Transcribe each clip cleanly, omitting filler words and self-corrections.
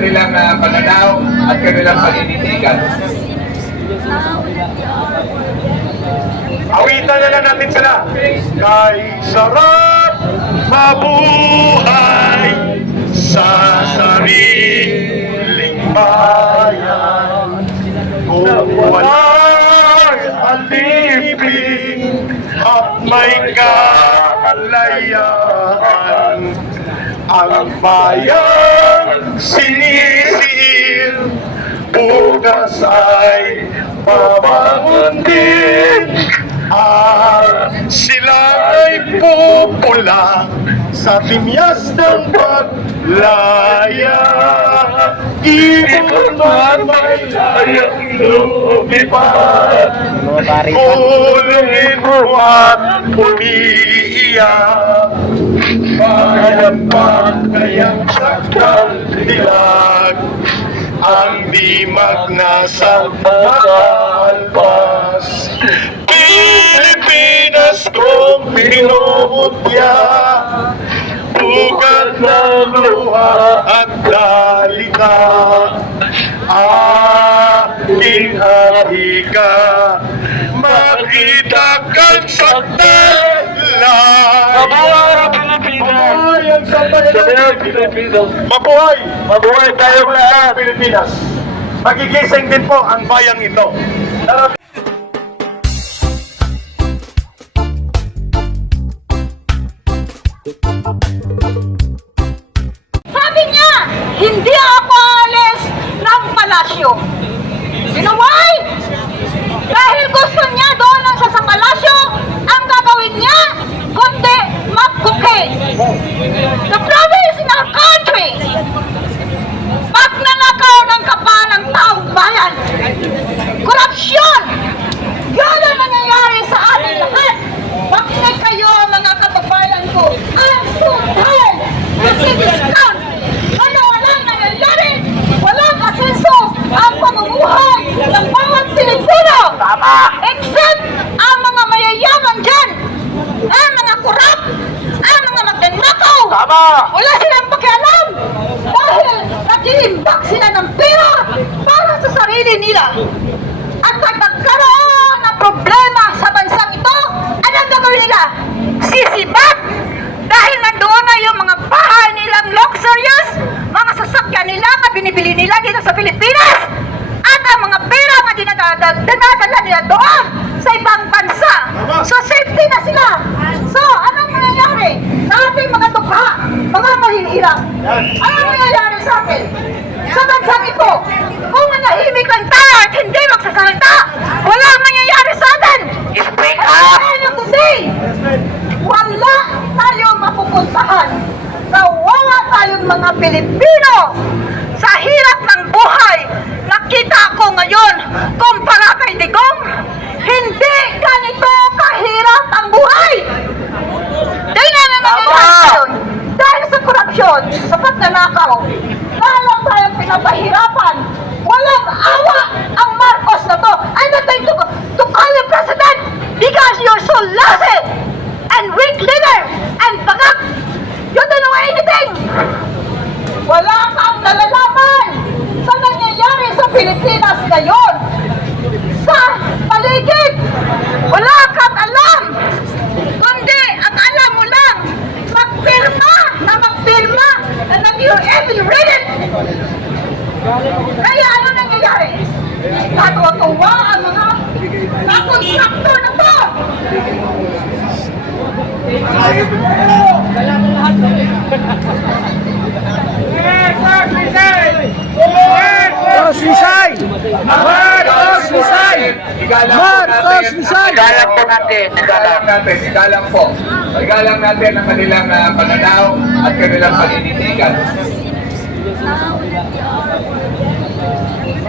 kanilang pananaw at kanilang paninindigan. Awitan na lang natin sila. Kay sarap mabuhay sa sariling bayan. Kung walang alipin at may kalayaan, ang bayan sinisil, bukas ay babangon din. Sila ay pupula sa timyas ng paglaya. Ibon man may layang lumipad, kulungin mo at umiiyak. Bayan pa kayang sakdal dilag, ang dimag na sa alpas. Pilipinas kong pinumutya, bugat ng luha at dalita. Aking harika, makita kang sakdalan. Mabuhay ang Pilipinas! Mabuhay ang sambayan ng Pilipinas! Mabuhay! Mabuhay tayong lahat! Pilipinas! Magigising din po ang bayang ito. Sabi niya, hindi ako alis ng palasyo. You know why? Dahil gusto niya doon lang siya sa palasyo, ang gagawin niya, kundi mag-cocaine. The problem is in our country. Pagnanakaw ng kapal ng taong bayan. Korupsyon. Yun ang nangyayari sa ating lahat. Makinig kayo mga kababayan ko. I'm so tired. Kasi discount. Kaya walang nangyayari. Walang asenso ang pamumuhay ng bawat Pilipino. Except ang mga mayayaman dyan. Ang mga kurap. Ang mga magnanakaw. Wala silang pakialam. Dahil nag-iimbak sila ng pera para sa sarili nila. At pag nagkaroon ng problema sa bansang ito, anong gagawin nila? Sisibat! Dahil nandoon na yung mga bahay nilang luxurious, mga sasakyan nila na binibili nila dito sa Pilipinas, at ang mga pera na dinadala nila doon sa ibang bansa. So safety na sila. So anong mangyayari sa ating mga dukha, mga mahihirap? Anong mangyayari sa atin? Sa bansang ito, kung manahimik lang tayo at hindi magsasalita, wala mangyayari sa atin. Speak up! Today, wala tayong mapupuntahan. Kawawa tayong mga Pilipino. Sa hirap ng buhay, nakita ko ngayon, kumpara kay Digong, hindi ganito kahirap ang buhay. Tingnan na nangyayari ngayon. Dahil sa korupsyon, sa pagnanakaw, lalong tayong pinapahirapan. Walang awa ang Marcos na to. I'm not going to call you president because you're so lazy and weak leader and bagak. You don't know anything. Wala kang nalalaman sa nangyayari sa Pilipinas ngayon. Sa paligid, wala kang alam. Kundi, ang alam mo lang, magpirma. And have you even read it? Kaya ano nangyayari? Natutuwa ang mga kontraktor na to. Igalang natin ang kanilang pananaw at kanilang paninindigan.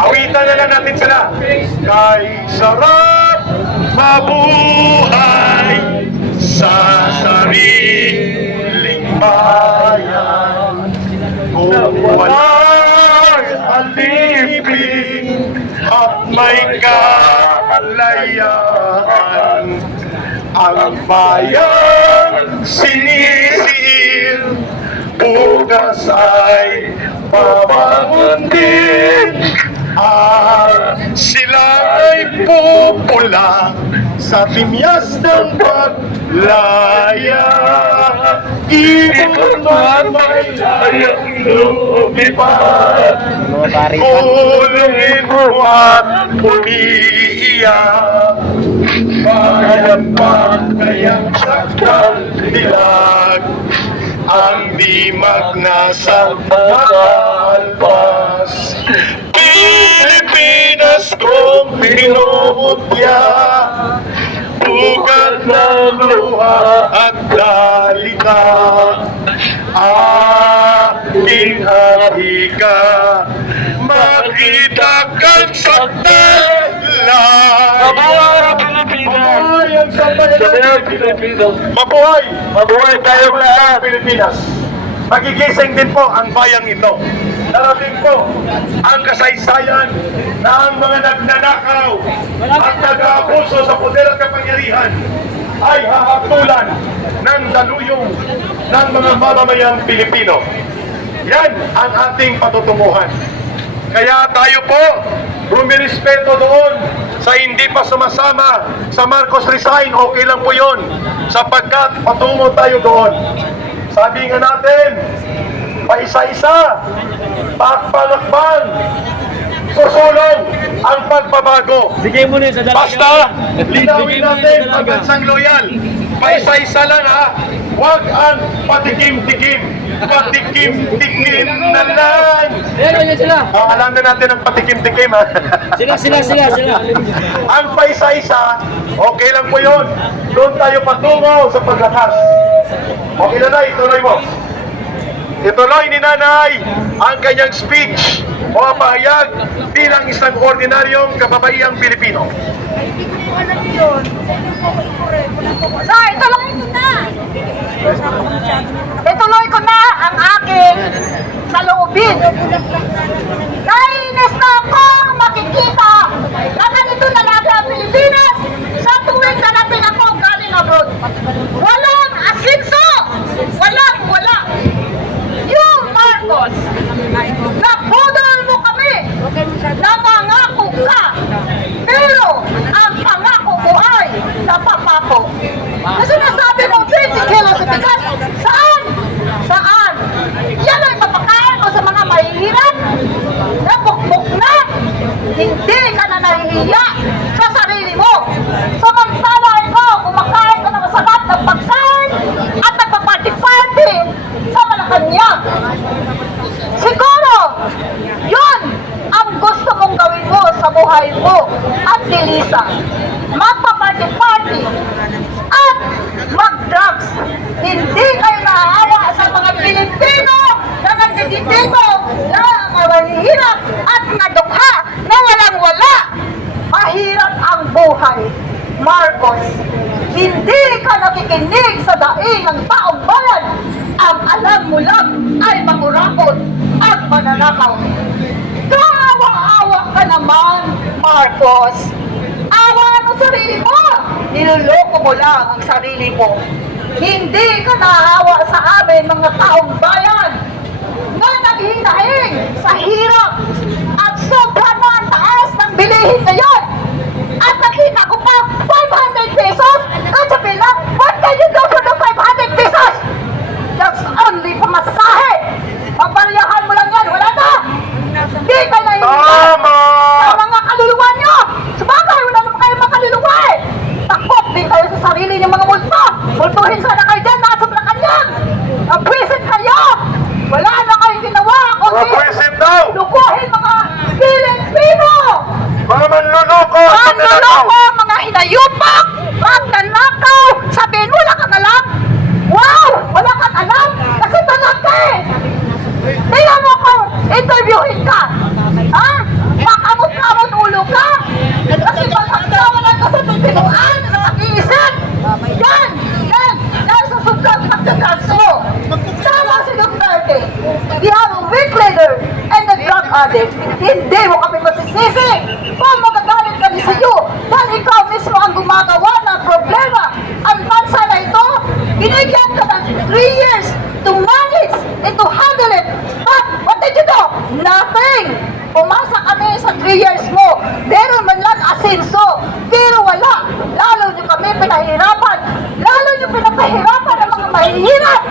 Awitan na lang natin sila. Kay sarap mabuhay sa sariling bayan. Kung walang alipin at may kalayaan, ang bayan sinisil, bukas ay babangon din. Sila ay pupula sa timyas ng paglaya. Ibon man may layang lumipat, kulungin mo at umiiyak. Bayang kayang sakdal dilag, ang dimag na sa pag-alpas. Pilipinas kong pinumutya, bugat ng luha at dalika. Aking hahika, makita kang sakdalan. Mabuhay ang sambayan ng Pilipinas! Mabuhay! Mabuhay tayong lahat, Pilipinas! Magigising din po ang bayang ito. Darating po ang kasaysayan na ang mga nagnanakaw at nag-aabuso sa poder at kapangyarihan ay hahatulan ng daluyong ng mga mamamayang Pilipino. Yan ang ating patutunguhan. Kaya tayo po, rumirespeto doon sa hindi pa sumasama sa Marcos Resign, okay lang po yun, sapagkat patungo tayo doon. Sabi nga natin, paisa-isa, pakpalakpan, susulong ang pagbabago. Sige mo sa dalaga. Basta, linawin natin pagbansang loyal. Paisa-isa lang ha. Huwag ang patikim-tikim. Patikim-tikim na lang. Ayan sila. Alam na natin ang patikim-tikim ha. Sila. Ang paisa-isa, okay lang po yun. Doon tayo patungo sa paglakas. Okay na na, ituloy mo. Ituloy ni Nanay ang kanyang speech o pahayag bilang isang ordinaryong kababaihang Pilipino. So, ituloy ko na ang aking saloobin. Naiinis na ako makikita na ganito na lagi ang Pilipinas sa tuwing darating ako galing abroad. Walang asinso! Wala! You, Marcos, napudol mo kami! Nangangako ka! Pero ang pangako mo ay napapako. Kasi nasabi mo 20 kilos sa bigas. Saan? Yan ay papakain mo sa mga mahihirap? Nabukbuk na? Hindi ka na nahihiya sa sarili mo. Samantala ikaw, kumakain ka ng masarap ng pagkain at nagpaparty-party sa Malacanang. Siguro, yun ang gusto mong gawin mo sa buhay mo at nilisan. Magpaparty-party at mag-drugs. Hindi kayo naaawa sa mga Pilipino na nagdiditito na mahihirap at nadukha na walang-wala. Mahirap ang buhay. Marcos, hindi ka nakikinig sa daing ng taong bayan. Ang alam mo lang ay mangurakot at mananakaw. Kaawang-awa ka naman, Marcos. Awa mo sarili mo. Niloloko mo lang ang sarili mo. Hindi ka naawa sa amin, mga taong bayan, na naghinahing sa hirap at sobra na ang taas ng bilihin ngayon. At nakita ko pa, 500 pesos? At sabi lang, what can you do for the 500 pesos? That's only pamasahe. Paparyahan mo lang yan, wala na. Hindi ka nahihingan sa mga kaluluwa nyo. Sabagay, wala naman kayo mga kaluluwa eh. Takot din kayo sa sarili ng mga multo. Multuhin sana kayo dyan, nasa Malacanang. Apwisit kayo. Wala na kayong ginawa. Apwisit daw! Lukuhin mga Pilipino. Mga manluloko! Manluloko, mga hinayupak, magnanakaw. Sabihin mo, wala kang alam. Wow, wala kang alam. Kasi talaga eh. Tingnan mo kung interviewin ka. Ha? Makamot-kamot ulo ka. Kasi pagkakawalan ka sa pinuan, sa pag-iisip. Yan sa sugat pagkakags mo. Tama si Duterte. We have a weak leader and a drug addict. Hindi mo kami masisisi. Kung magagalit kami sa iyo, dahil ikaw mismo ang gumagawa ng problema. Ang bansa na ito, binigyan ka ng 3 years to manage and to handle it. But what dito? Nothing! Pumasa kami sa 3 years mo. Meron man lang asenso. Pero wala. Lalo nyo kami pinahirapan. Lalo nyo pinapahirapan ang mga mahihirap.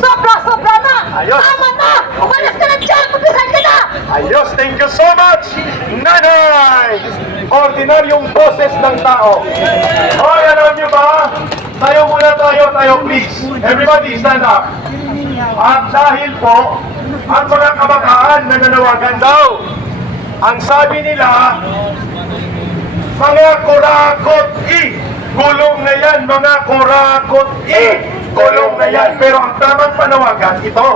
Sobra-sobra na. Ayos. Tama na. Umalis ka na dyan. Pupisan ka na. Ayos, thank you so much, Nanay! Ordinaryong boses ng tao. Hoy, alam nyo ba? Tayo muna tayo please. Everybody stand up. At dahil po, ang mga kabataan na nanawagan daw, ang sabi nila, mga kurakot-i, gulong na yan, mga kurakot-i, gulong na yan. Pero ang tamang panawagan, ito,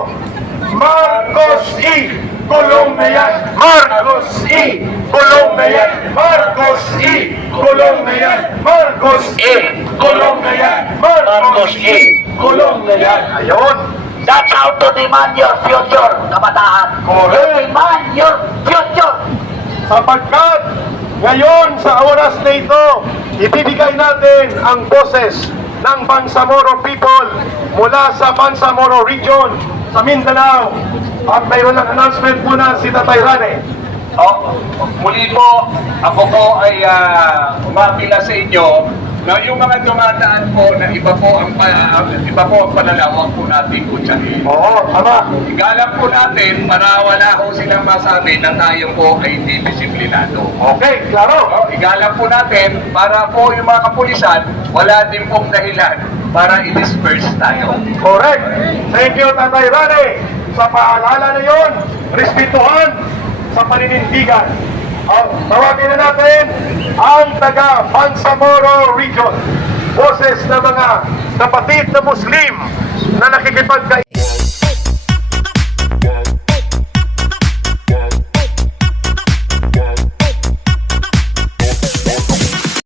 Marcos-i, gulong na yan, Marcos-i, gulong na yan, Marcos-i, gulong na yan, Marcos-i, gulong na yan, Marcos-i, gulong na yan. Ayun. That's how to demand your future, kabataan. Correct. Demand your future. Sapagkat ngayon sa oras na ito, ibibigay natin ang boses ng Bangsamoro people mula sa Bangsamoro region sa Mindanao. At mayroon ng announcement muna si Tatay Rane. Muli po, ako po ay umapila sa inyo na yung mga dumadaan po na iba po ang panalawang po natin kutsahin. Oo, tama. Igalang po natin para wala ho silang masabi na tayo po ay hindi disiplinado. Okay, klaro. Igalang po natin para po yung mga kapulisan, wala din pong dahilan para i-disperse tayo. Correct. Thank you, Tatay Rane. Sa paalala na yun, respetuhan sa paninindigan. Tawagin na natin ang taga Bangsamoro Region. Boses ng mga kapatid na Muslim na nakikipagkaibigan.